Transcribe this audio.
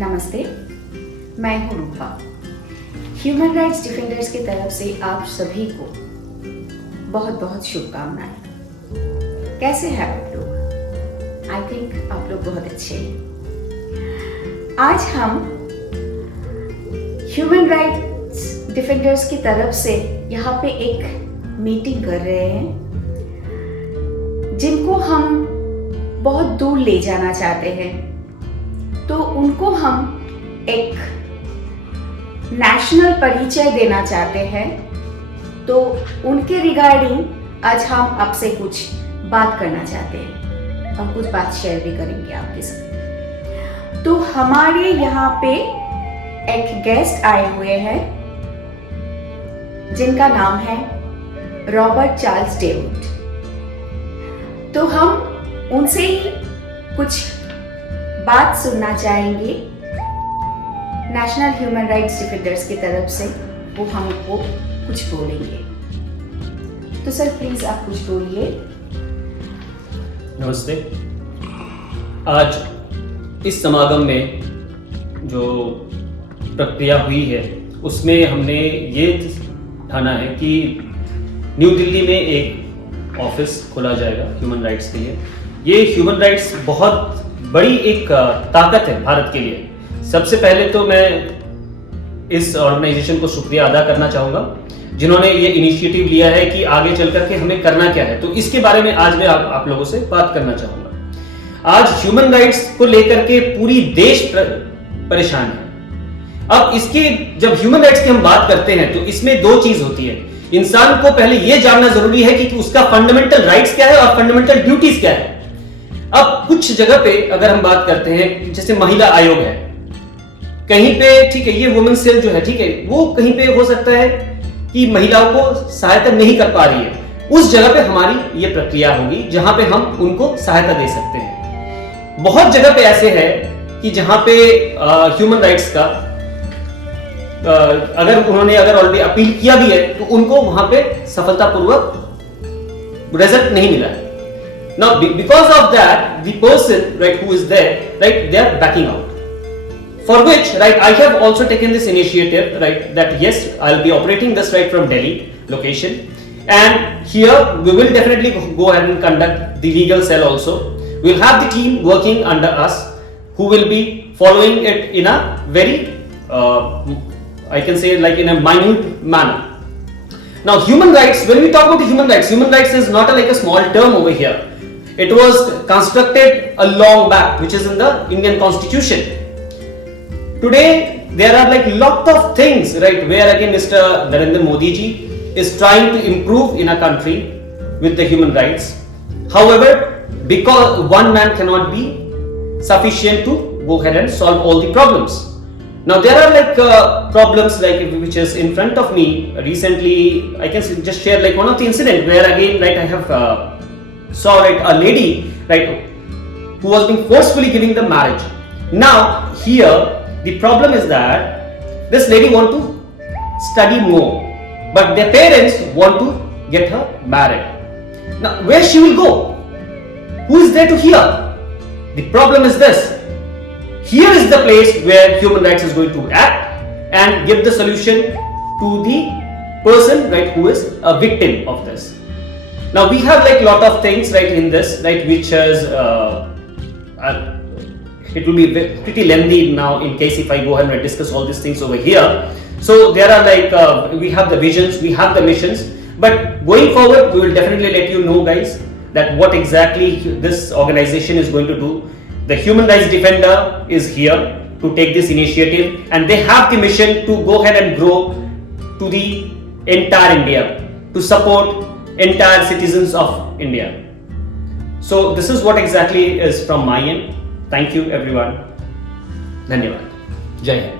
नमस्ते, मैं हूँ रूपा। ह्यूमन राइट्स डिफेंडर्स की तरफ से आप सभी को बहुत बहुत शुभकामनाएं। कैसे हैं आप लोग? आई थिंक आप लोग बहुत अच्छे हैं। आज हम ह्यूमन राइट्स डिफेंडर्स की तरफ से यहाँ पे एक मीटिंग कर रहे हैं, जिनको हम बहुत दूर ले जाना चाहते हैं। तो उनको हम एक नेशनल परिचय देना चाहते हैं। तो उनके रिगार्डिंग आज हम आपसे कुछ बात करना चाहते हैं और कुछ बात शेयर भी करेंगे आपके साथ। तो हमारे यहाँ पे एक गेस्ट आए हुए हैं जिनका नाम है रॉबर्ट चार्ल्स डेविड। तो हम उनसे ही कुछ बात सुनना चाहेंगे नेशनल ह्यूमन राइट्स डिफेंडर्स की तरफ से। वो हमको कुछ बोलेंगे। तो सर प्लीज आप कुछ बोलिए। नमस्ते। आज इस समागम में जो प्रक्रिया हुई है उसमें हमने ये ठाना है कि न्यू दिल्ली में एक ऑफिस खोला जाएगा ह्यूमन राइट्स के लिए। ये ह्यूमन राइट्स बहुत बड़ी एक ताकत है भारत के लिए। सबसे पहले तो मैं इस ऑर्गेनाइजेशन को शुक्रिया अदा करना चाहूँगा जिन्होंने ये इनिशिएटिव लिया है कि आगे चल करके हमें करना क्या है। तो इसके बारे में आज मैं आप लोगों से बात करना चाहूँगा। आज ह्यूमन राइट्स को लेकर के पूरी देश परेशान है। अब इसके जब ह्यूमन राइट्स की हम बात करते हैं तो इसमें दो चीज होती है। इंसान को पहले यह जानना जरूरी है कि उसका फंडामेंटल राइट्स क्या है और फंडामेंटल ड्यूटीज क्या है। अब कुछ जगह पे अगर हम बात करते हैं, जैसे महिला आयोग है, कहीं पे ठीक है, ये वुमेन सेल जो है ठीक है, वो कहीं पे हो सकता है कि महिलाओं को सहायता नहीं कर पा रही है। उस जगह पे हमारी ये प्रक्रिया होगी जहां पे हम उनको सहायता दे सकते हैं। बहुत जगह पे ऐसे है कि जहां पे ह्यूमन राइट्स का अगर ऑलरेडी अपील किया भी है तो उनको वहां पे सफलतापूर्वक रिजल्ट नहीं मिला है। Now, because of that, the person, right, who is there, right, they are backing out. For which, right, I have also taken this initiative, right, that yes, I'll be operating this right from Delhi location, and here we will definitely go ahead and conduct the legal cell also. We'll have the team working under us, who will be following it in a very, I can say, like in a minute manner. Now, human rights. When we talk about the human rights is not like a small term over here. It was constructed a long back, which is in the Indian Constitution. Today, there are like lot of things, right, where again Mr. Narendra Modi ji is trying to improve in a country with the human rights. However, because one man cannot be sufficient to go ahead and solve all the problems. Now, there are like problems like which is in front of me. Recently, I can just share like one of the incident where again, right, I have saw right a lady, right, who was being forcefully giving the marriage. Now here the problem is that this lady want to study more, but their parents want to get her married. Now where she will go? Who is there to hear? The problem is this. Here is the place where human rights is going to act and give the solution to the person, right, who is a victim of this. Now we have like lot of things right in this, right, which is it will be pretty lengthy now in case if I go ahead and discuss all these things over here. So there are like we have the visions, we have the missions, but going forward we will definitely let you know guys that what exactly this organization is going to do. The Human Rights Defender is here to take this initiative and they have the mission to go ahead and grow to the entire India, to support entire citizens of India. So this is what exactly is from my end. Thank you everyone. धन्यवाद। जय हिंद।